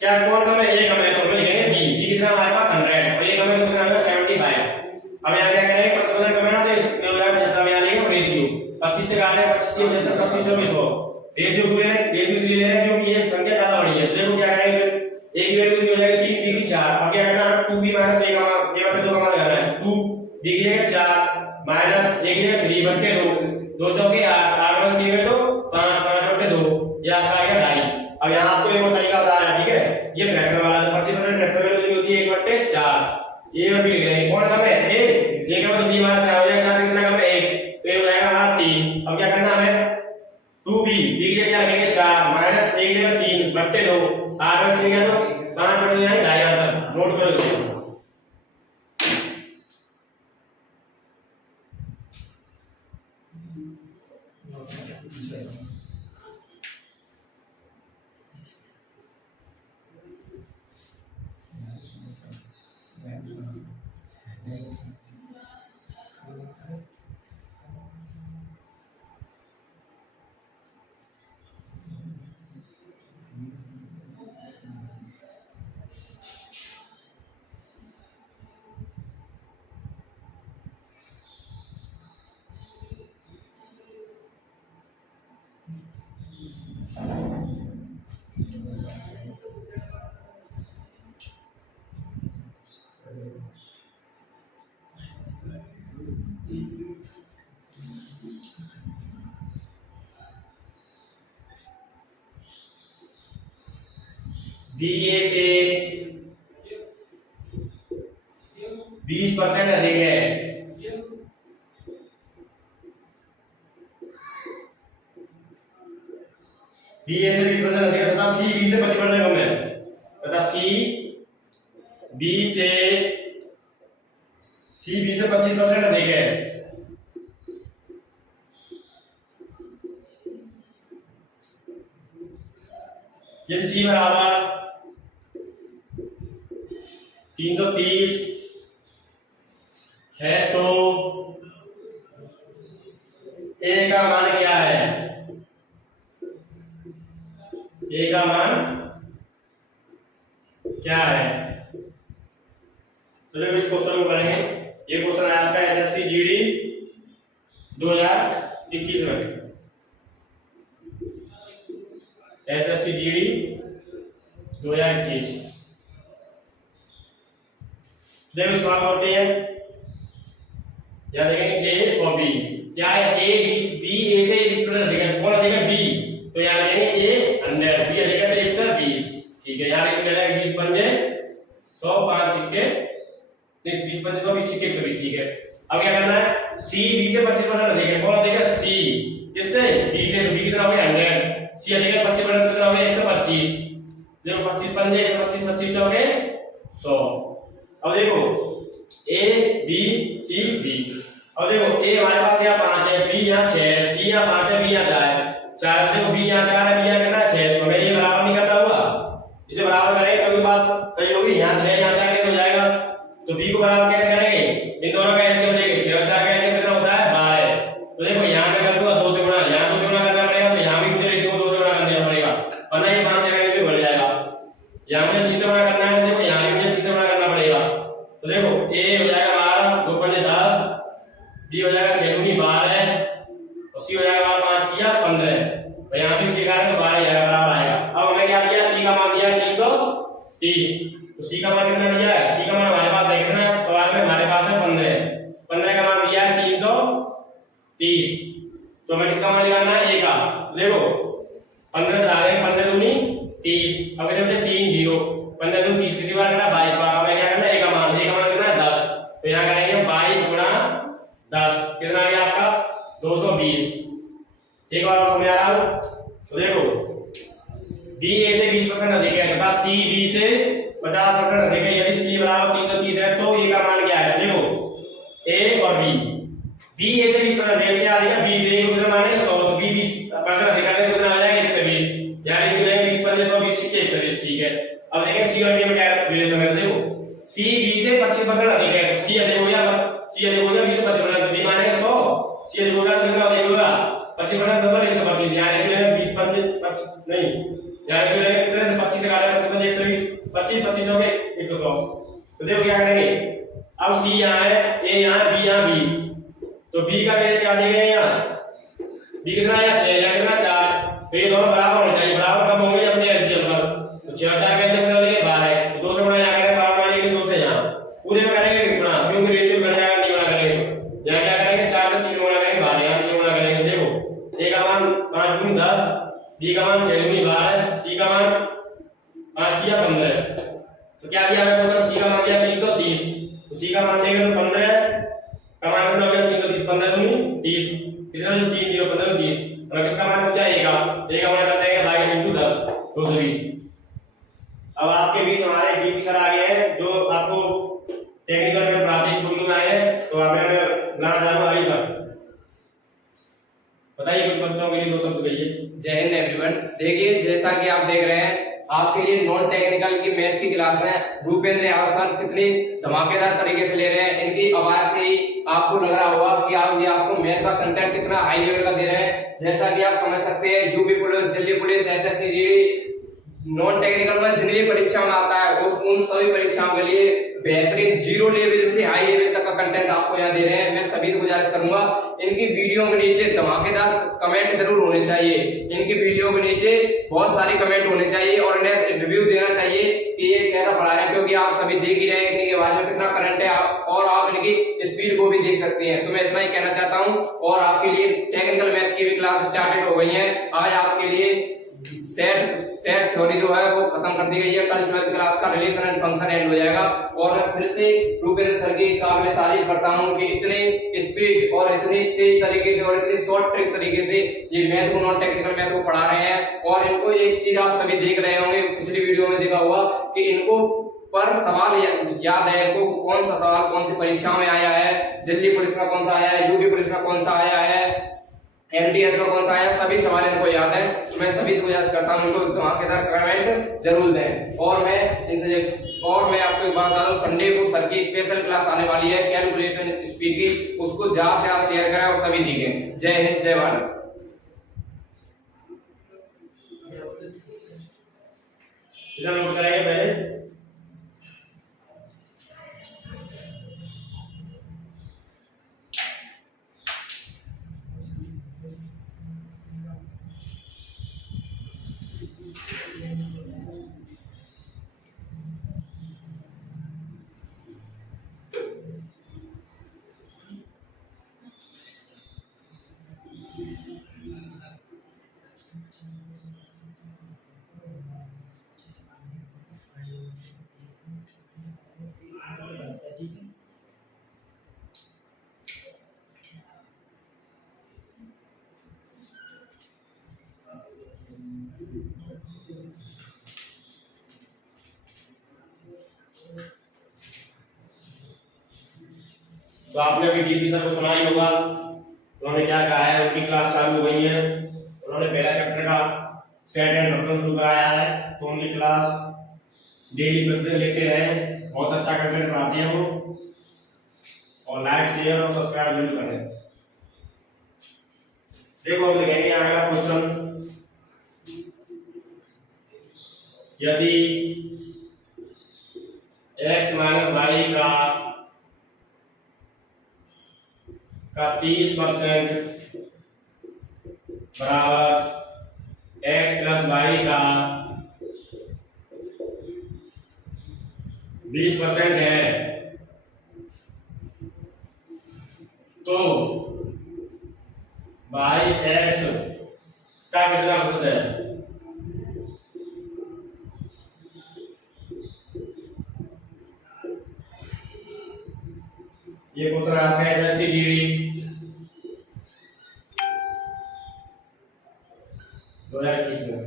क्या कौन कम है? a कम है तो लिखेंगे b। b कितना हमारे पास 100 और a कम है तो कितना होगा? 75। अब यहाँ क्या करेंगे? 25% कम है ना, तो हो जाएगा 75। यहाँ लिखेंगे रेशियो, 25 से काटे 25 3 75 25 24 हो रेशियो पूरे रेशियो से ले रहे हैं क्योंकि ये संख्या ज्यादा बड़ी है। देखो क्या करेंगे a की वैल्यू हो जाएगी 3 3 4 अब क्या करना है 2b - a का मान a बटे 2 का मान लगाना है 2 दिखेगा 4 माइनस 1 दिखेगा 3 बटे 2 2 चौके 8 8 में 3 है तो 5 5 बटे 2 ये आपका आ गया 2.5। अब यहां आपको एक और तरीका बता रहा है ठीक है ये फ्रैक्शन वाला 25% फ्रैक्शन वैल्यू होती है 1 बटे 4 ये में भी लिख रहे हैं कौन कम है a का मतलब b हमारा 4 हो जाएगा 4 से कितना कम है 1 तो ये हो जाएगा हमारा 3। अब क्या करना है हमें 2b b की क्या लिखेंगे 4 माइनस 1 लिखेगा 3 बटे 2 8 में लिखेगा तो 5 बटे 2 2.5 आता है नोट करो इसे। BA से 20% अधिक है BA से 20% अधिक है तथा C B से 25% कम है तथा C B से 25% अधिक है। यदि C बराबर 330 है तो A का मान क्या है A का मान क्या है। तो देखो इस क्वेश्चन को पढ़ेंगे ये क्वेश्चन है आपका एसएससी जीडी 2021 में एसएससी जीडी 2021 देखो सवाल करते हैं या देखेंगे ए और बी क्या है ए बी ए से 20% अधिक है कौन अधिक है बी तो यहां देखेंगे ए 100 बी अधिक है 120 ठीक है यहां इसमें है 20 पंजे 100 5 सिक्के 20 पंजे 100 20 सिक्के 120 ठीक है। अब क्या करना है सी बी से 25% अधिक है कौन अधिक है सी किससे बी से बी कितना हो गया 100 सी अधिक है 25% कितना हो गया 125 देखो 25 पंजे 125 25 हो गए 100। अब देखो ए बी सी बी अब देखो ए हमारे पास यहाँ 5 है बी यहाँ 6 है सी यहाँ 5 है बी यहाँ 4 है 4 देखो बी यहाँ 4 है बी यहाँ कितना 6 तो हमें ये बराबर नहीं करना हुआ इसे बराबर करेंगे तो उनके पास सही होगी यहाँ 6 यहाँ 4 कैसे हो जाएगा तो बी को बराबर कैसे करेंगे इन दोनों का ऐसे हो जाएगा 6 और 4 का ऐसे कितना होता है 12 तो देखो यहाँ पे कर दूंगा 2 से गुणा यहाँ 2 से गुणा करना पड़ेगा तो यहाँ भी मुझे रेशियो को 2 से गुणा करना पड़ेगा वरना ये 5 जगह ऐसे बढ़ जाएगा यहाँ मुझे 3 से गुणा करना है देखो यहाँ भी मुझे 3 से गुणा करना पड़ेगा तो देखो a हो जाएगा हमारा 2 पंजे 10 b हो जाएगा 6 दूनी 12 और c हो जाएगा हमारा 5 किया 15 तो यहाँ से 6 का तो 12 जाएगा बराबर आएगा। अब हमें क्या दिया c का मान दिया 330 तो c का मान कितना दिया है c का मान हमारे पास है कितना सवाल में हमारे पास है 15 का मान दिया है 330 तो हमें किसका मान निकालना है a का देखो 15 आ रहे 15 दूनी 30 अब इधर मुझे 3 0 15 दूनी 30 कितनी बार करना 22 बार हमें क्या करना है a का मान कितना है 10 तो यहाँ करेंगे 22 गुणा 10 कितना आ गया आपका 220 एक बार और समझ आ रहा हूं तो देखो b a से 20% अधिक है तथा c b से 50% अधिक है यदि c बराबर 330 है तो a का मान क्या है देखो a और b b a से 20% अधिक है क्या आ जाएगा b a को कितना मान है 100 तो b 20% अधिक है कितना आ जाएगा 120 यानी इसमें 20 पंजे 100 20 सिक्के 120 ठीक है। अब देखें c और b में क्या रिलेशन है देखो c b से 25% अधिक है c अधिक हो गया 20 से 25% b मानेंगे 100 c अधिक होगा कितना अधिक होगा 25% नंबर 125 यानी इसमें 20 पंजे नहीं यानी इसमें कितने 25 से काटे 25 पंजे 120 25 25 हो गए 100 तो देखो क्या करेंगे अब c यहां है a यहां b यहां b तो b का वैल्यू क्या देंगे यहां बी कितना आया 6 या कितना 4, तो ये दोनों बराबर होने चाहिए, बराबर कब होंगे अपने एलसीएम पर, तो 6 और 4 कैसे बना लेंगे 12 है, तो 2 से गुणा यहाँ करेंगे 12 बना लेंगे 2 से यहाँ पूरे में करेंगे गुणा, क्योंकि रेशियो बढ़ जाएगा नहीं गुणा करेंगे तो यहाँ क्या करेंगे 4 से 3 गुणा करेंगे 12, यहाँ 3 गुणा करेंगे, देखो ए का मान 5 दूनी 10, बी का मान 6 दूनी 12, सी का मान 5 दिया 15, तो क्या दिया हमें मतलब सी का मान दिया 330, तो सी का मान देंगे तो 15 का मान कितना हो गया 330, 15 दूनी 30, कितना जो 3 0 15 30, और किसका मान बचा ए का गुणा कर देंगे 22 into 10 220। अब आपके बीच हमारे डीपी सर आ गए हैं जो आपको टेक्निकल में पढ़ाते स्टूडियो में आए हैं, तो आप मैं बुलाना चाहूंगा आई सर, बताइए कुछ बच्चों के लिए दो शब्द कहिए। जय हिंद एवरीवन। देखिए जैसा कि आप देख रहे हैं आपके लिए नॉन टेक्निकल की मैथ की क्लास है। भूपेंद्र यादव सर कितनी धमाकेदार तरीके से ले रहे हैं, इनकी आवाज से ही आपको लग रहा होगा कि आप ये आपको मैथ का कंटेंट कितना हाई लेवल का दे रहे हैं। जैसा कि आप समझ सकते हैं UP police, Delhi police, SSC GD non technical में जितनी परीक्षा में आता है उन सभी परीक्षाओं के लिए बेहतरीन जीरो लेवल से हाई लेवल तक का कंटेंट आपको यहाँ दे रहे हैं। मैं सभी से गुजारिश करूंगा इनकी वीडियो के नीचे धमाकेदार कमेंट जरूर होने चाहिए, इनकी वीडियो के नीचे बहुत सारे कमेंट होने चाहिए और इन्हें रिव्यू देना चाहिए कि ये कैसा पढ़ा रहे हैं, क्योंकि आप सभी देख ही रहे हैं कि इनकी आवाज में कितना करंट है और आप इनकी स्पीड को भी देख सकते हैं। तो मैं इतना ही कहना चाहता हूँ और आपके लिए टेक्निकल मैथ की भी क्लास स्टार्टेड हो गई है। आज आपके लिए सेट थ्योरी जो है वो खत्म कर दी गई है। कल 12th क्लास का रिलेशन एंड फंक्शन एंड हो जाएगा और मैं फिर से भूपेंद्र सर की काबिल तारीफ करता हूं कि इतनी स्पीड और इतनी तेज तरीके से और इतनी शॉर्ट ट्रिक तरीके से ये मैथ को नॉन टेक्निकल मैथ को पढ़ा रहे हैं। और इनको एक चीज आप सभी देख रहे होंगे, पिछली वीडियो में देखा हुआ कि इनको पर सवाल याद है, इनको कौन सा सवाल कौन सी परीक्षा में आया है, दिल्ली पुलिस में कौन सा आया है, यूपी पुलिस में कौन सा आया है, एमटीएस में कौन सा आया, सभी सवाल इनको याद है। तो मैं सभी से गुजारिश करता हूं इनको धमाकेदार कमेंट जरूर दें। और मैं आपको एक बात बता दूं, संडे को सर की स्पेशल क्लास आने वाली है कैलकुलेटर स्पीड की, उसको ज्यादा से ज्यादा शेयर करें और सभी दिखें। जय हिंद, जय भारत। करेंगे पहले तो आपने अभी डीपी सर को सुना ही होगा, उन्होंने क्या कहा है, उनकी क्लास चालू हो गई है, उन्होंने पहला चैप्टर का सेट एंड फंक्शन शुरू कराया है, तो उनकी क्लास डेली प्रिपरेशन लेते रहे, बहुत अच्छा कंटेंट पढ़ाते हैं वो, और लाइक शेयर और सब्सक्राइब जरूर करें। देखो अब लिखेंगे अगला क्वेश्चन, यदि x माइनस वाई का 30% बराबर x प्लस वाई का 20% है, तो बाई x का कितना प्रतिशत है? ये क्वेश्चन आपका एसएससी जीडी 2021 में।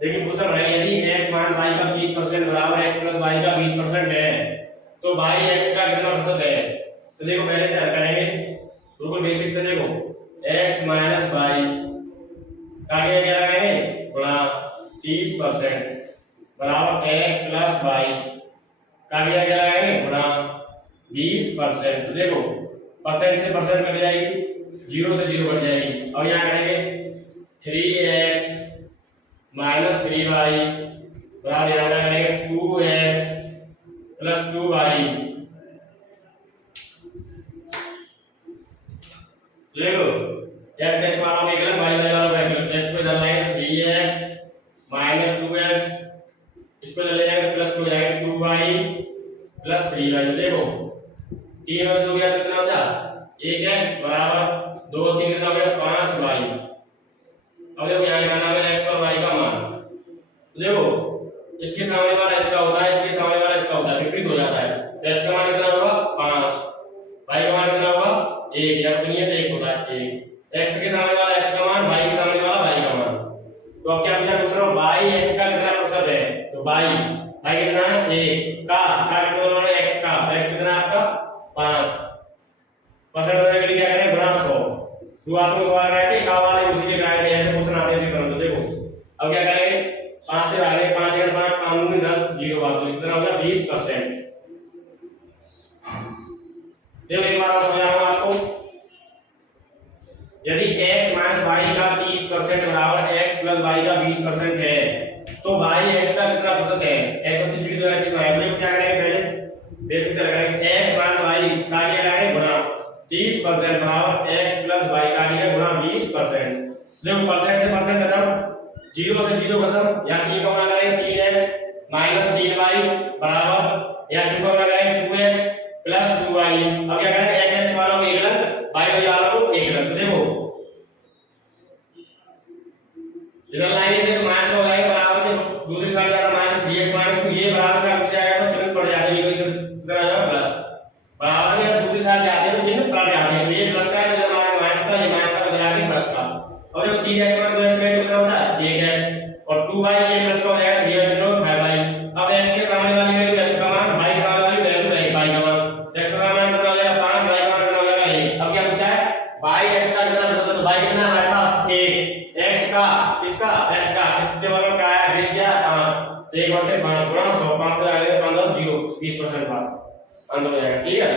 देखिए क्वेश्चन है, यदि x माइनस y का 30% बराबर x प्लस y का 20% है, तो बाई x का कितना प्रतिशत है? तो देखो पहले से हल करेंगे, बिल्कुल बेसिक से। देखो x माइनस y का क्या लगाएंगे गुणा 30% बराबर x प्लस y का क्या लगाएंगे गुणा 20%। तो देखो परसेंट से परसेंट कट जाएगी, 0 से 0 कट जाएगी। अब यहाँ करेंगे 3x माइनस 3y बराबर यहाँ करेंगे 2x प्लस 2y। देखो x x वालों का विकलन y y वालों का विकलन, x पे डालना है 3x माइनस 2x, इस पे ले जाएंगे प्लस हो जाएगा 2y प्लस 3y। देखो 3 में 2 गया कितना बचा 1x बराबर 2 3 कितना हो गया 5y। अब देखो यहाँ निकालना है x और y का मान। देखो इसके सामने वाला इसका होता है, इसके सामने वाला इसका होता है, विपरीत हो जाता है। तो x का मान कितना होगा 5, y का मान कितना होगा 1, या अपनी है 1 होता है 1। x के सामने वाला x का मान, y के सामने वाला y का मान। तो अब क्या पूछ रहा हूँ y x का कितना प्रतिशत है, तो y कितना है 1 का कितना बोल रहे हैं x का, x कितना है आपका 5। परसेंट होने के लिए क्या करें गुणा 100। तो आपको सवाल कराया कि का वाले उसी के कराए थे, ऐसे क्वेश्चन आते थे करो। तो देखो अब क्या करेंगे 5 से भागे 5 × 5 5 × 10 0 बात, तो कितना होगा 20%। देखो एक बार और समझाऊंगा आपको, यदि x माइनस y का 30% बराबर x प्लस y का 20% है, तो y x का कितना प्रतिशत है, ऐसा सब्स्टिट्यूट करके इसमें क्या करेंगे पहले बेसिक से लगाएंगे x माइनस y का क्या लगाएंगे गुणा 30% बराबर x प्लस y का क्या गुणा 20%। देखो परसेंट से परसेंट खत्म, 0 से 0 खत्म, या 3 का गुणा करेंगे 3x माइनस 3y बराबर, या 2 का गुणा करेंगे 2x प्लस 2y। अब क्या करेंगे x वालों को एक रंग y वालों को एक रंग। तो देखो इधर लाइन से माइनस हो जाएगा बराबर के दूसरी साइड जाएगा माइनस 3x माइनस 2, ये बराबर से आएगा तो चिन्ह पड़ जाते हैं, इधर आ जाएगा प्लस, बराबर के दूसरी साइड जाते हैं तो चिन्ह पलट जाते हैं। तो ये प्लस का है, इधर हमारा माइनस का, ये माइनस का इधर आके प्लस का। और देखो 3x माइनस 2x का कितना होता है 1x, और 2y ये प्लस का हो जाएगा 3y कितना 5y। अब x के सामने वाली वैल्यू x का मान, y के सामने वाली वैल्यू y का मान, x का मान कितना हो जाएगा 5, y का मान कितना हो जाएगा 1। अब क्या पूछा है y x का कितना प्रतिशत, तो y कितना है हमारे पास 1, x का इसका x का इसके वालों का है 20 क्या 5, 1/5 गुणा 100, 5 से आगे 15 0 20% बात आंसर हो जाएगा। ठीक है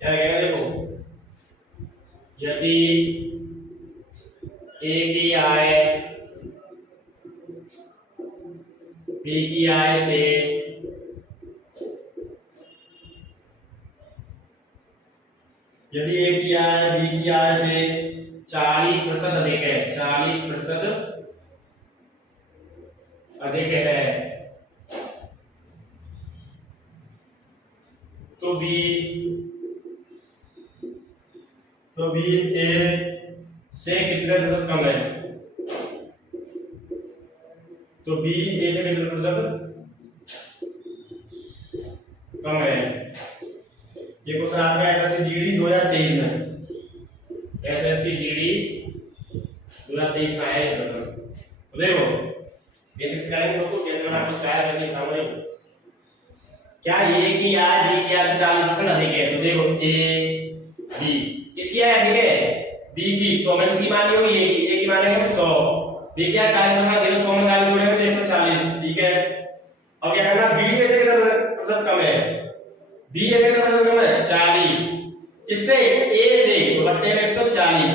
क्या कहेंगे, देखो यदि a की आय b की आय से यदि a की आय b की आय से 40% अधिक है, 40% अधिक है, तो b a से कितने प्रतिशत कम है, तो b a से कितने प्रतिशत कम है। ये क्वेश्चन आपका एसएससी जीडी 2023 में, एसएससी जीडी 2023 में आया है क्वेश्चन। तो देखो बेसिक्स करेंगे दोस्तों, कैसे बना कुछ आया वैसे काम नहीं। क्या a की आय b की आय से 40% अधिक है, तो देखो a b किसकी आय अधिक है b की, तो हमें इसकी मान ली होगी a की मानेंगे 100, b की आय 40% दे दो, 100 में 40 जोड़ेंगे तो 140। ठीक है अब क्या करना b में से कितना प्रतिशत कम है, b से कितना प्रतिशत कम है 40, किससे a से, तो बट्टे में 140,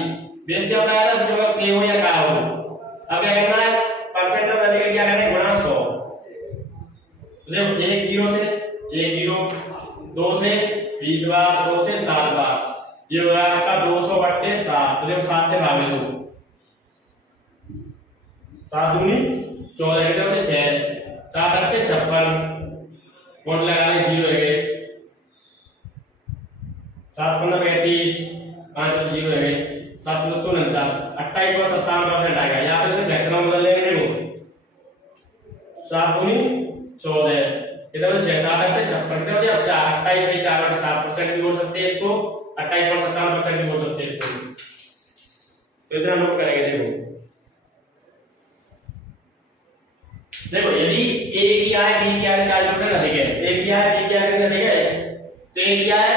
बेस क्या होता है उसके बाद सेव हो या का हो। अब क्या करना है परसेंट ऑफ अधिक क्या करना है गुणा 100। तो देखो 1 0 से 1 0, 2 से 20 बार, 2 से 7 बार, ये हो रहा है आपका 200/7। तो देखो 7 से भाग दो, 7 दूनी 14 कितने होते 6, 7 8 56, कोड लगा ले 0 है, 7 15 35, 5 0 है, 7 2 49, 28 और 57% आ गया। यहाँ पे से फ्रैक्शन में बदल लेंगे, देखो 7 दूनी 14 इधर 6 7 8 56 कितने होते अब 4, 28 से 4/7% भी बोल सकते हैं इसको, 28/57% भी बोल सकते हैं इसको। तो इतना नोट करेंगे। देखो यदि a की आय b की आय 40% अधिक है, a की आय b की आय कितनी अधिक है, तो a की आय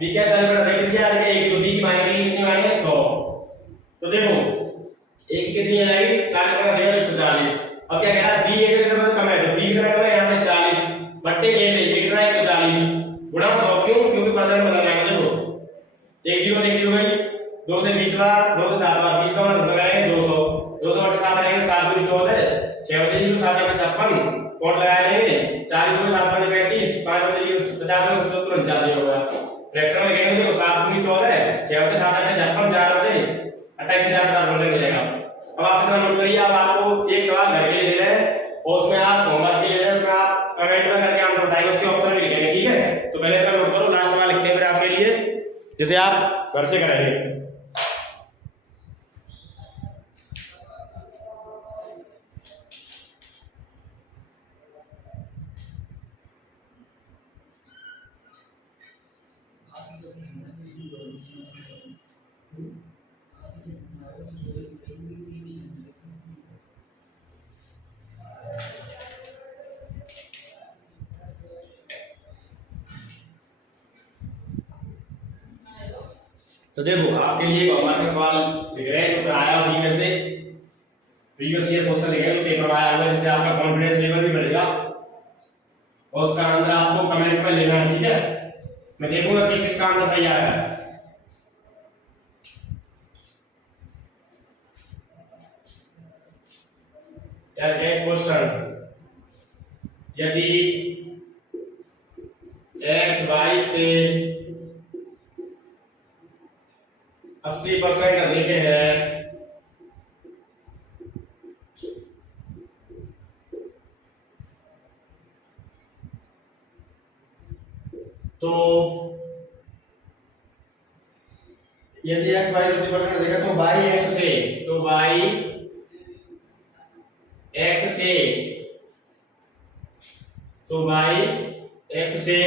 बी क्या सैलकुलेट देखिए क्या है, एक तो बी की माइनस कितनी माइनस 100। तो देखो एक की कितनी आएगी 40 बटा देगा 140। अब क्या कह रहा है बी ए से कितना कम है, तो बी कितना कम है यहाँ से 40 बट्टे ए से ये कितना 140 गुणा 100, क्यों क्योंकि परसेंट बदलना है। देखो एक जीरो से एक जीरो गई, 2 से 20 बार, 2 से 7 बार, 20 का मतलब लगाएंगे 200, 200 बटे 7 रहेंगे 7 दूनी 14, 6 बटे 0 7 बटे 56 कोड लगा लेंगे, 40 बटे 7 बटे 35, 5 बटे 0 50 बटे 49 होगा। फ्रैक्शन में लिखेंगे तो 7 दूनी 14, 6 बटे 7 बटे 56, 4 बटे 28 के 4 बटे मिलेगा। अब आप इतना नोट करिए, अब आपको एक सवाल घर के लिए दे रहे हैं और उसमें आप होमवर्क के लिए दे रहे हैं, उसमें आप कमेंट में करके आंसर बताएंगे, उसके ऑप्शन में लिखेंगे, ठीक है। तो पहले इसका नोट करो, लास्ट सवाल लिखते हैं फिर आपके लिए जिसे आप घर से करेंगे। तो देखो आपके लिए होमवर्क का सवाल लिख रहे हैं, तो आया उसी में से प्रीवियस ईयर क्वेश्चन लिखे तो पेपर आया हुआ है, जिससे आपका कॉन्फिडेंस लेवल भी बढ़ेगा और उसका आंसर आपको कमेंट में लेना है, ठीक है। मैं देखूंगा किस किस का आंसर सही आया है। क्वेश्चन, यदि x y से 80% अधिक है तो यदि x y से 80% अधिक है तो y x से, तो y x से, तो y x से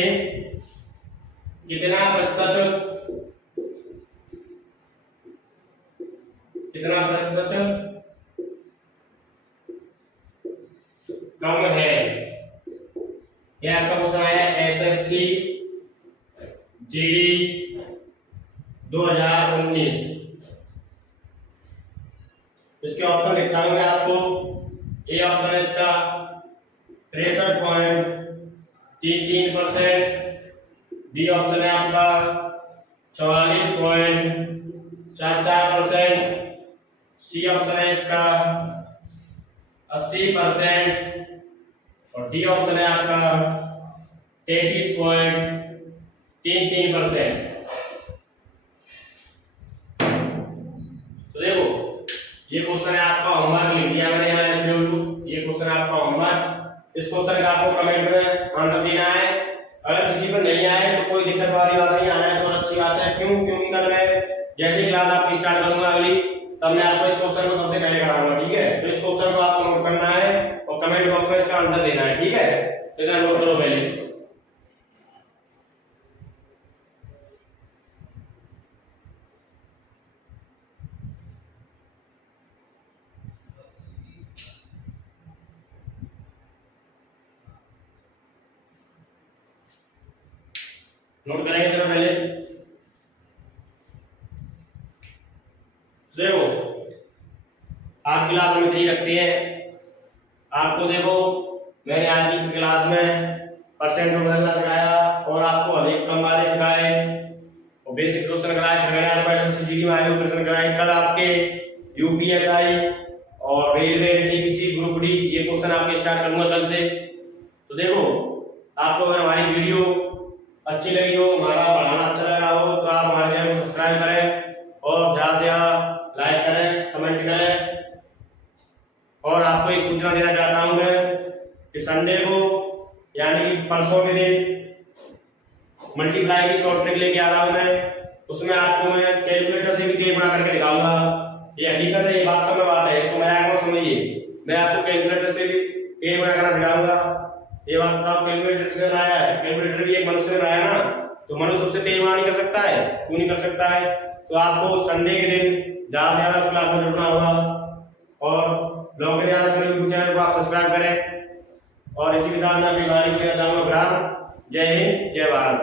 कितना प्रतिशत, कितना प्रतिशत कम है। यह आपका क्वेश्चन आया एसएससी जीडी 2019। इसके ऑप्शन लिखता हूं मैं आपको। ए ऑप्शन है इसका 63.33%, बी ऑप्शन है आपका 44.44%, सी ऑप्शन है इसका 80% और डी ऑप्शन है आपका 33.33%। तो देखो ये क्वेश्चन है आपका, होमवर्क लिख दिया मैंने यहाँ एचडब्ल्यू, ये क्वेश्चन है आपका होमवर्क। इस क्वेश्चन का आपको कमेंट में आंसर देना है। अगर किसी पर नहीं आए तो कोई दिक्कत वाली बात नहीं, आना है तो अच्छी बात है। क्यों, क्योंकि कल मैं जैसे क्लास आपकी स्टार्ट करूंगा अगली, तब मैं आपको इस क्वेश्चन को सबसे पहले कराऊंगा, ठीक है। तो इस क्वेश्चन को आपको नोट करना है और कमेंट बॉक्स में इसका आंसर देना है, ठीक है। तो इतना नोट करो पहले। नोट करेंगे जरा पहले। देखो आज क्लास में 3 रखते हैं आपको। देखो मैंने आज की क्लास में परसेंट बदलना सिखाया और आपको अधिक कम वाले सिखाए और बेसिक क्वेश्चन कराए, मैंने आपको एसएससी में आए क्वेश्चन कराए। कल आपके यूपीएसआई और रेलवे टीपीसी ग्रुप डी ये क्वेश्चन आपके स्टार्ट करूंगा कल से। तो देखो आपको अगर हमारी वीडियो अच्छी लगी हो, हमारा पढ़ाना अच्छा लग रहा हो, तो आप हमारे चैनल को सब्सक्राइब करें और ज्यादा से ज्यादा लाइक करें, कमेंट करें। और आपको एक सूचना देना चाहता हूं मैं कि संडे को यानी कि परसों के दिन मल्टीप्लाई की शॉर्ट ट्रिक लेके आ रहा हूं मैं। उसमें आपको मैं कैलकुलेटर से भी टेप बना करके दिखाऊंगा। ये हकीकत है, ये वास्तव में बात है, इसको मजाक मत समझिए। मैं आपको कैलकुलेटर से भी टेप बना करना सिखाऊंगा। ये बात तो आप कैलकुलेटर से बनाया है, कैलकुलेटर भी एक मनुष्य ने बनाया ना, तो मनुष्य उससे तेज बना नहीं कर सकता है, क्यों नहीं कर सकता है। तो आपको संडे के दिन ज्यादा से ज्यादा क्लास में जुड़ना होगा और ब्लॉग के ज्यादा से यूट्यूब चैनल को आप सब्सक्राइब करें। और इसी के साथ मैं अपनी बारी को देना चाहूंगा। जय हिंद, जय भारत।